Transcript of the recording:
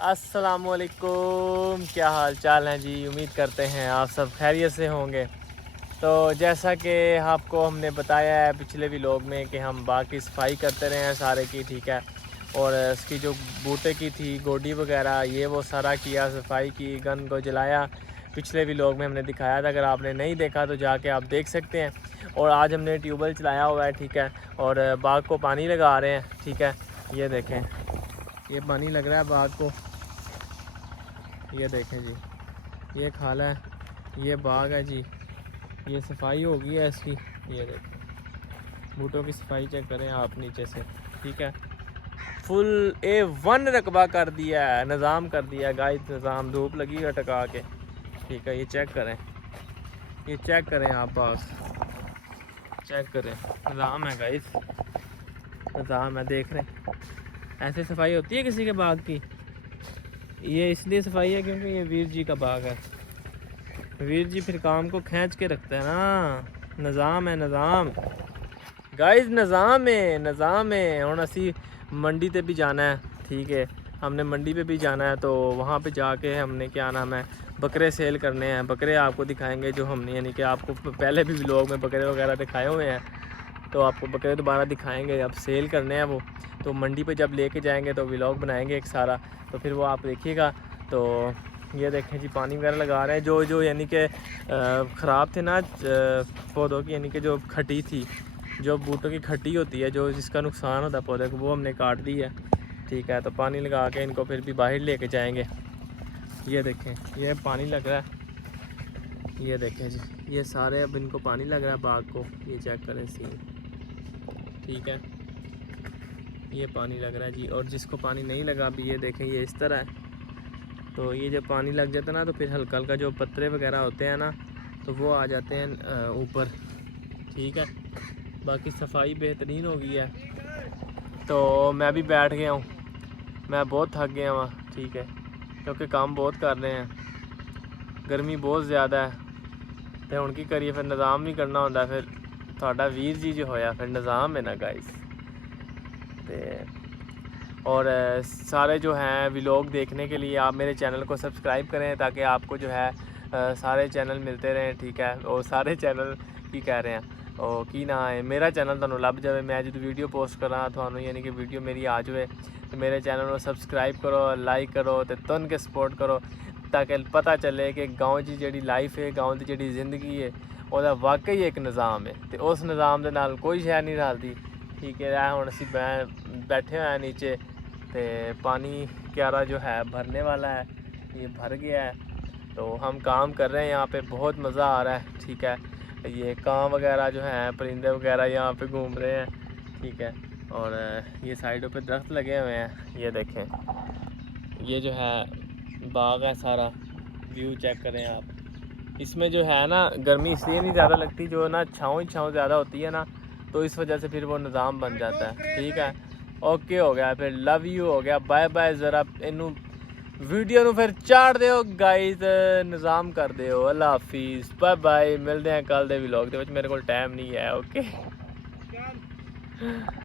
अस्सलामुअलैकुम, क्या हाल चाल है जी। उम्मीद करते हैं आप सब खैरियत से होंगे। तो जैसा कि आपको हमने बताया है पिछले व्लॉग में कि हम बाग की सफाई करते रहे हैं सारे की, ठीक है। और इसकी जो बूटे की थी गोडी वगैरह ये वो सारा किया, सफाई की, गन को जलाया। पिछले व्लॉग में हमने दिखाया था, अगर आपने नहीं देखा तो जाके आप देख सकते हैं। और आज हमने ट्यूबवेल चलाया हुआ है, ठीक है। और बाग को पानी लगा रहे हैं, ठीक है। ये देखें, ये पानी लग रहा है बाग को। ये देखें जी, ये खाला है, ये बाग है जी। ये सफाई हो गई है इसकी। ये देखें, बूटों की सफाई चेक करें आप नीचे से, ठीक है। फुल A1 रकबा कर दिया है, निज़ाम कर दिया है गाइस, निज़ाम। धूप लगी है टका के, ठीक है। ये चेक करें, ये चेक करें आप बाग, चेक करें, निज़ाम है गाइस, निज़ाम है। देख रहे हैं ऐसे सफाई होती है किसी के बाग की। ये इसलिए सफाई है क्योंकि ये वीर जी का बाग है। वीर जी फिर काम को खींच के रखते हैं ना। निज़ाम है, निज़ाम गाइस, निज़ाम है, निज़ाम है। हुण असी मंडी ते भी जाना है, ठीक है। हमने मंडी पे भी जाना है, तो वहाँ पे जाके हमने क्या नाम है बकरे सेल करने हैं। बकरे आपको दिखाएंगे जो हमने, यानी कि आपको पहले भी व्लॉग में बकरे वगैरह दिखाए हुए हैं, तो आपको बकरे दोबारा दिखाएंगे। अब सेल करने हैं वो, तो मंडी पे जब लेके जाएंगे तो व्लॉग बनाएंगे एक सारा, तो फिर वो आप देखिएगा। तो ये देखें जी, पानी वगैरह लगा रहे हैं। जो जो यानी कि ख़राब थे ना पौधों की, यानी कि जो खटी थी, जो बूटों की खट्टी होती है, जो जिसका नुकसान होता है पौधे को, वो हमने काट दी है, ठीक है। तो पानी लगा के इनको फिर भी बाहर लेके जाएंगे। ये देखें, ये पानी लग रहा है, ये देखें जी, ये सारे अब इनको पानी लग रहा है बाग को। ये चेक करें सीन, ठीक है। ये पानी लग रहा है जी। और जिसको पानी नहीं लगा अभी, ये देखें, ये इस तरह है। तो ये जब पानी लग जाता है ना, तो फिर हल्का हल्का जो पत्ते वगैरह होते हैं ना, तो वो आ जाते हैं ऊपर, ठीक है। बाकी सफाई बेहतरीन हो गई है। तो मैं भी बैठ गया हूँ, मैं बहुत थक गया वहाँ, ठीक है, क्योंकि काम बहुत कर रहे हैं, गर्मी बहुत ज़्यादा है। तो उनकी करिए फिर निज़ाम भी करना होता है। फिर थोड़ा वीर जी जो होया फिर निज़ाम है ना गाइस। और सारे जो हैं व्लॉग देखने के लिए आप मेरे चैनल को सब्सक्राइब करें, ताकि आपको जो है सारे चैनल मिलते रहें, ठीक है। और सारे चैनल की कह रहे हैं और की ना है, मेरा चैनल तुहानू लभ जाए। मैं जो वीडियो पोस्ट करा थानू, यानी कि वीडियो मेरी आ जाए, तो मेरे चैनल को सब्सक्राइब करो, लाइक करो, तो तुन के सपोर्ट करो, ताकि पता चले कि गाँव की जी लाइफ है, गाँव की जी जिंदगी है, वह वाकई एक निज़ाम है। तो उस निज़ाम के नाल कोई शय नहीं रलती, ठीक है। हुण असीं बैठे हुए हैं नीचे, तो पानी क्यारा जो है भरने वाला है, ये भर गया है। तो हम काम कर रहे हैं यहाँ पे, बहुत मज़ा आ रहा है, ठीक है। ये कां वगैरह जो हैं, परिंदे वगैरह यहाँ पे घूम रहे हैं, ठीक है। और ये साइडों पे दरख्त लगे हुए हैं। ये देखें, ये जो है बाग है सारा, व्यू चेक करें आप। इसमें जो है ना गर्मी इसलिए नहीं ज़्यादा लगती, जो ना छाँव ही छाँव ज़्यादा होती है ना, तो इस वजह से फिर वो निज़ाम बन जाता है, ठीक है। ओके हो गया, फिर लव यू हो गया, बाय बाय। ज़रा इनू वीडियो नू फिर चाड़ दो गाइस, निज़ाम कर दो। अल्लाह हाफिज़, बाय बाय। मिलते हैं कल दे व्लॉग दे विच, मेरे को टाइम नहीं है। ओके।